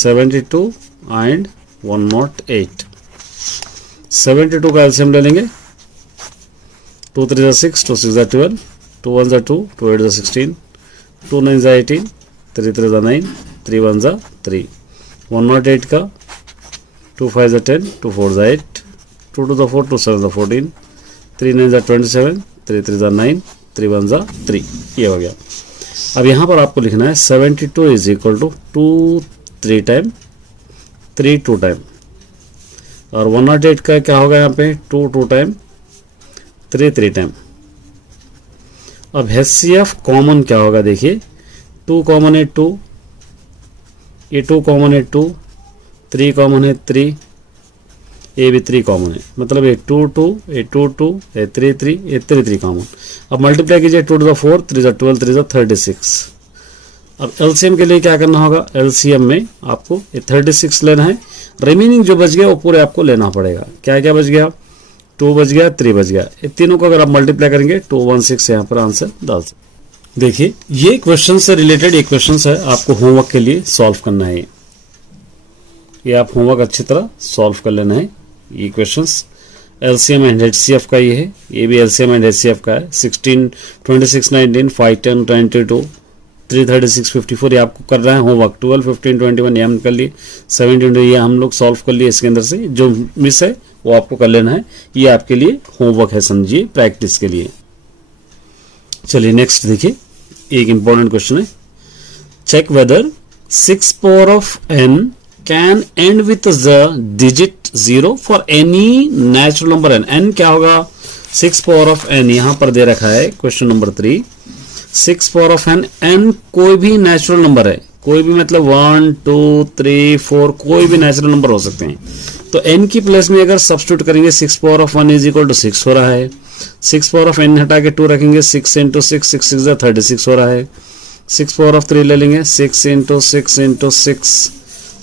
72 and 108। 72 का LCM ले लेंगे, 2 3 जा 6, 2 6 जा 12, 2 1 जा 2, 2 8 जा 16, 2 9 जा 18, 3 3 जा 9, 3 1 जा 3। 108 का 2 5 जा 10, 2 4 जा 8, 2 2 जा 4, 2 7 जा 14, 3 9 जा 27, 3 3 जा 9, 3 1 जा 3। ये हो गया। अब यहाँ पर आपको लिखना है 72 is equal to 2 3 time, 3 2 time, और 108 का क्या होगा यहाँ पे 2 2 टाइम, 3 3 टाइम। अब HCF कॉमन क्या होगा देखिए, 2 कॉमन है 2, ये 2 कॉमन है 2, 3 कॉमन है 3, ये भी 3 कॉमन है, मतलब ये 2 2, ये 2 2, ये 3 3, ये 3 3 कॉमन। अब मल्टीप्लाई कीजिए, 2 to the 4, 3 जा 12, 3 जा 36। अब LCM के लिए क्या करना होगा, LCM में आपको ये 36 लेना है, रिमेनिंग जो बच गया वो पूरे आपको लेना पड़ेगा। क्या क्या बच गया, 2 बच गया, 3 बच गया, ये तीनों को अगर आप मल्टीप्लाई करेंगे 216 यहाँ पर आंसर डाल सकते। देखिए ये क्वेश्चन से रिलेटेड एक क्वेश्चन है, आपको होमवर्क के लिए सॉल्व करना है। ये आप होमवर्क अच्छी तरह सॉल्व कर लेना है। ये क्वेश्चंस LCM एंड HCF का ये है, ये भी LCM एंड HCF का है। 16 26 19 5 10 22 3 36 54 ये आपको कर रहा है होमवर्क। 12 15 21 ये हम कर लिए, 17 ये हम लोग सॉल्व कर लिए। इसके अंदर से जो मिस है वो आपको कर लेना है। ये आपके लिए होमवर्क है, समझिए, प्रैक्टिस के लिए। चलिए नेक्स्ट देखिए, एक इंपॉर्टेंट क्वेश्चन है। Check whether 6 power of n can end with the digit 0 for any natural number n। n क्या होगा, 6 power of n यहां पर दे रखा है question number 3। 6 power of n, n कोई भी नेचुरल नंबर है, कोई भी मतलब 1 2 3 4 कोई भी नेचुरल नंबर हो सकते हैं। तो n की प्लेस में अगर सब्स्टिट्यूट करेंगे 6 power of 1 is equal to 6 हो रहा है। 6 power of n हटा के 2 रखेंगे, 6 into 6 6 6 36 हो रहा है। 6 power of 3 ले लेंगे, 6 into 6 into 6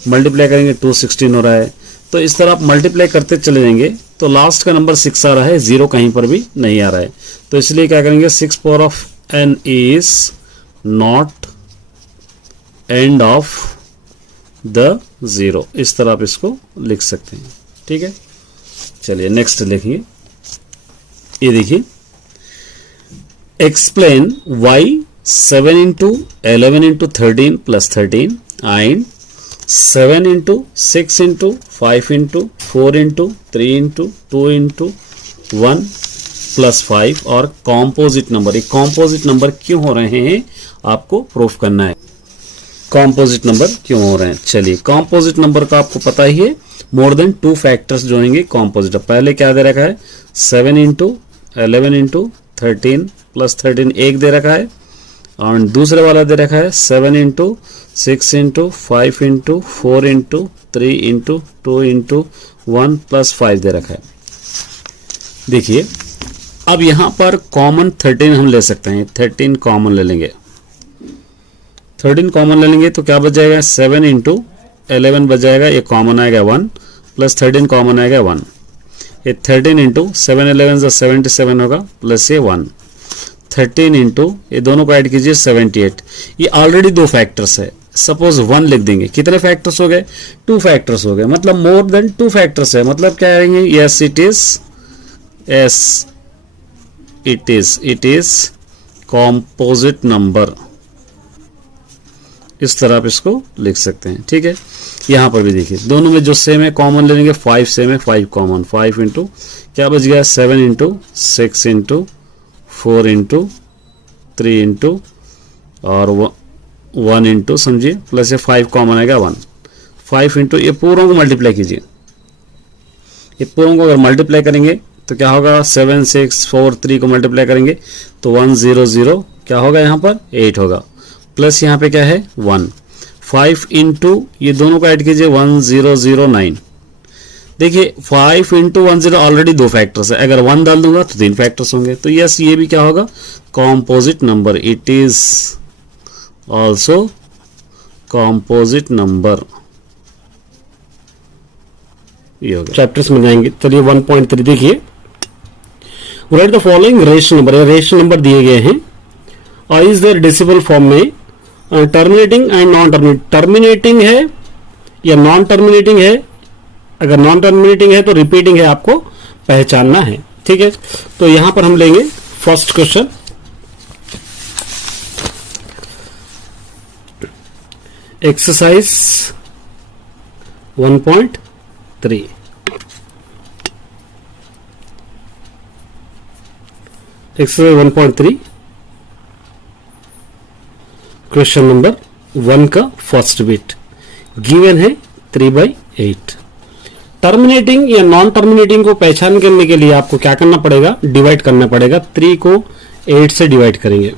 मल्टीप्लाई करेंगे 216 हो रहा है। तो इस तरह आप मल्टीप्लाई करते चले जाएंगे तो लास्ट का नंबर 6 आ रहा है, 0 कहीं पर भी नहीं आ रहा है। तो इसलिए क्या करेंगे, 6 power of n is not end of the 0, इस तरह आप इसको लिख सकते हैं। ठीक है, चलिए नेक्स्ट लिखिए। ये देखिए, explain y 7 into 11 into 13 plus 13 and 7 into 6 into 5 into 4 into 3 into 2 into 1 plus 5 और कॉम्पोजिट नंबर। ये कॉम्पोजिट नंबर क्यों हो रहे हैं आपको प्रूफ करना है। कॉम्पोजिट नंबर क्यों हो रहे हैं, चलिए कॉम्पोजिट नंबर का आपको पता ही है, मोर देन 2 फैक्टर्स जो होंगे कॉम्पोजिट। पहले क्या दे रखा है, 7 into 11 into 13 plus 13 एक दे रखा है, और दूसरे वाला दे रखा है 7 into 6 into 5 into 4 into 3 into 2 into 1 plus 5 दे रखा है। देखिए अब यहां पर कॉमन 13 हम ले सकते हैं, 13 कॉमन ले लेंगे। 13 कॉमन ले लेंगे तो क्या बच जाएगा, 7 into 11 बच जाएगा, ये कॉमन आएगा 1 प्लस 13 कॉमन आएगा 1। ये 13 into 7 11 77 होगा प्लस ये 1। 13 इंटू ये दोनों को ऐड कीजिए 78। ये ऑलरेडी 2 फैक्टर्स है, सपोज 1 लिख देंगे, कितने फैक्टर्स हो गए, 2 फैक्टर्स हो गए, मतलब मोर देन 2 फैक्टर्स है। मतलब क्या करेंगे, yes it is composite number, इस तरह आप इसको लिख सकते हैं। ठीक है, यहां पर भी देखिए दोनों में जो सेम है कॉमन ले लेंगे, 5 सेम है, 5 कॉमन, 5 इंटू क्या बच गया, 7 इंटू 6 इंटू 4 इंटू 3 इंटू और 1 इंटू, समझिए, प्लस ये 5 कॉमन आएगा 1। 5 इंटू ये पूरों को मल्टीप्लाई कीजिए, ये पूरों को अगर मल्टीप्लाई करेंगे तो क्या होगा, 7 6 4 3 को मल्टीप्लाई करेंगे तो 1 0 0 क्या होगा, यहाँ पर 8 होगा, प्लस यहाँ पे क्या है 1। 5 इंटू ये दोनों को ऐड कीजिए 1 0 0 9। देखिए 5 इंटू 1 0 ऑलरेडी 2 फैक्टर्स है, अगर 1 डाल दूंगा तो 3 फैक्टर्स होंगे। तो यस ये भी क्या होगा, composite number, it is also composite number. ये होगा, चैप्टर्स में जाएंगे। चलिए 1.3 देखिए, right the following rational number, rational number दिए गए हैं और इज देयर डिसिबल फॉर्म में terminating and non terminating. Terminating है या नॉन टर्मिनेटिंग है। अगर नॉन टर्मिनेटिंग है तो रिपीटिंग है, आपको पहचानना है। ठीक है, तो यहां पर हम लेंगे first question. Exercise 1.3। Exercise 1.3 question number 1 का फर्स्ट बिट गिवन है 3/8। टर्मिनेटिंग या नॉन टर्मिनेटिंग को पहचान करने के लिए आपको क्या करना पड़ेगा, डिवाइड करना पड़ेगा। 3 को 8 से डिवाइड करेंगे।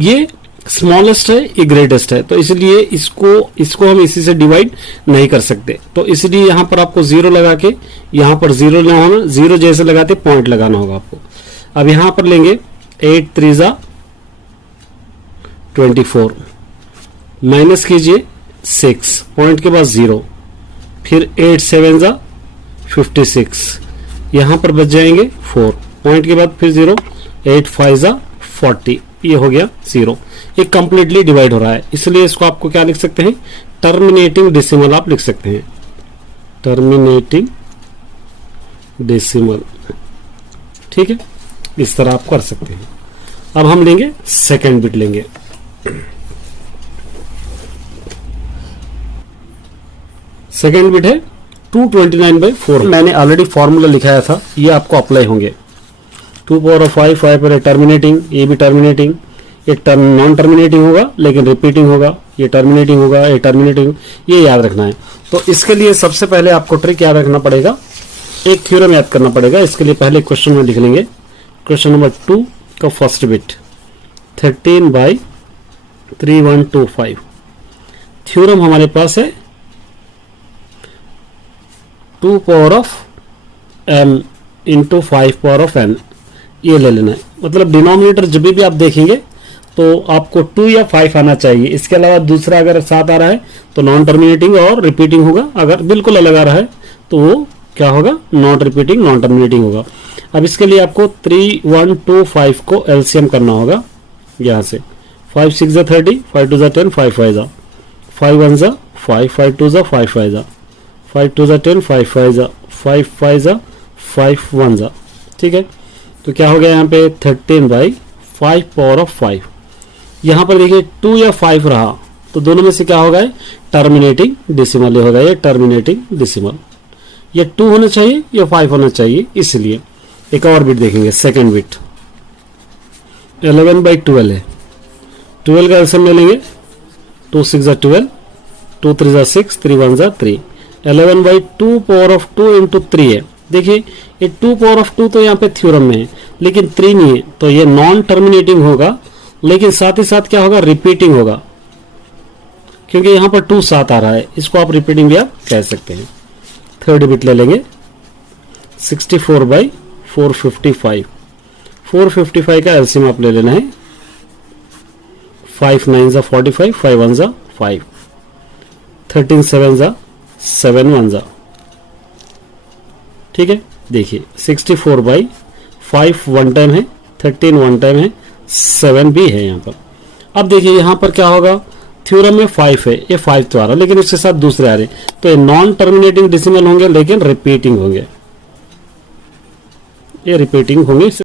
ये स्मॉलेस्ट है, ये ग्रेटेस्ट है, तो इसलिए इसको हम इसी से डिवाइड नहीं कर सकते। तो इसलिए यहां पर आपको 0 लगा के यहां पर 0 ना होना, 0 जैसे लगाते पॉइंट लगाना होगा आपको। अब यहां पर लेंगे 8 3 जा 24, माइनस कीजिए 6, पॉइंट के बाद 0, फिर 8 7 जा 56, यहां पर बच जाएंगे 4, पॉइंट के बाद फिर 0, 8 5 जा 40, ये हो गया 0। ये कंप्लीटली डिवाइड हो रहा है, इसलिए इसको आपको क्या लिख सकते हैं, टर्मिनेटिंग डेसिमल आप लिख सकते हैं, टर्मिनेटिंग डेसिमल। ठीक है, इस तरह आप कर सकते हैं। अब हम लेंगे सेकेंड बिट लेंगे। सेकेंड बिट है 229/4। मैंने ऑलरेडी फॉर्मूला लिखाया था, ये आपको अप्लाई होंगे। 2 power of 5 पर टर्मिनेटिंग, ये भी टर्मिनेटिंग, ये नॉन टर्मिनेटिंग होगा लेकिन रिपीटिंग होगा, ये टर्मिनेटिंग होगा, ये टर्मिनेटिंग, ये याद रखना है। तो इसके लिए सबसे पहले आपको ट्रिक याद रखना पड़ेगा, एक थ्योरम याद करना पड़ेगा। इसके लिए पहले क्वेश्चन में लिख लेंगे, क्वेश्चन नंबर 2 का फर्स्ट बिट 13/3125। थ्योरम हमारे पास है 2 power of m into 5 power of n, ये ले लेना है। मतलब डिनोमिनेटर जब भी आप देखेंगे तो आपको 2 या 5 आना चाहिए। इसके अलावा दूसरा अगर 7 आ रहा है तो नॉन टर्मिनेटिंग और रिपीटिंग होगा। अगर बिल्कुल अलग आ रहा है तो वो क्या होगा, नॉट रिपीटिंग नॉन टर्मिनेटिंग होगा। अब इसके लिए आपको 3 1 2 5 को एलसीएम करना होगा। यहाँ से 5 6 जा 30, 5 2 जा 10, 5 5 जा 5 1 जा 5, 5 2 जा 5 5 जा 5 2 जा 10, 5 5 जा 5 5 जा 5 1 जा। ठीक है, तो क्या हो गया यहाँ पे 13/5 power of 5। यहाँ पर देखिए 2 या 5 रहा तो दोनों में से क्या होगा, टर्मिनेटिंग डेसिमल होगा। ये टर्मिनेटिंग डेसिमल, ये 2 होना चाहिए या 5 होना चाहिए। इसलिए एक और बिट देखेंगे, सेकेंड बिट 11/12 है। 12 का एलसीएम ले लेंगे, 2 6 जा 12, 2 3 जा 6, 3 1 जा 3, 11/2 power of 2 इंटू 3 है। देखिए ये 2 power of 2 तो यहाँ पे थ्योरम में है लेकिन 3 नहीं है, तो ये नॉन टर्मिनेटिंग होगा लेकिन साथ ही साथ क्या होगा, रिपीटिंग होगा, क्योंकि यहाँ पर 2 7 आ रहा है। इसको आप रिपीटिंग भी आप कह सकते हैं। थर्ड बिट ले लेंगे 64/455। 455 का एलसीएम आप ले लेना है, 5 9 जा 45, 5 1 जा 5, 13 7 जा 7 1 जा। ठीक है, देखिए 64/5 वन टाइम है, 13 वन टाइम है, 7 भी है यहाँ पर। अब देखिए यहाँ पर क्या होगा, थ्योरम में 5 है, ये 5 तो आ रहा है लेकिन उसके साथ दूसरे आ रहे, तो ये नॉन टर्मिनेटिंग डेसिमल होंगे लेकिन रिपीटिंग होंगे, ये रिपीटिंग होंगे।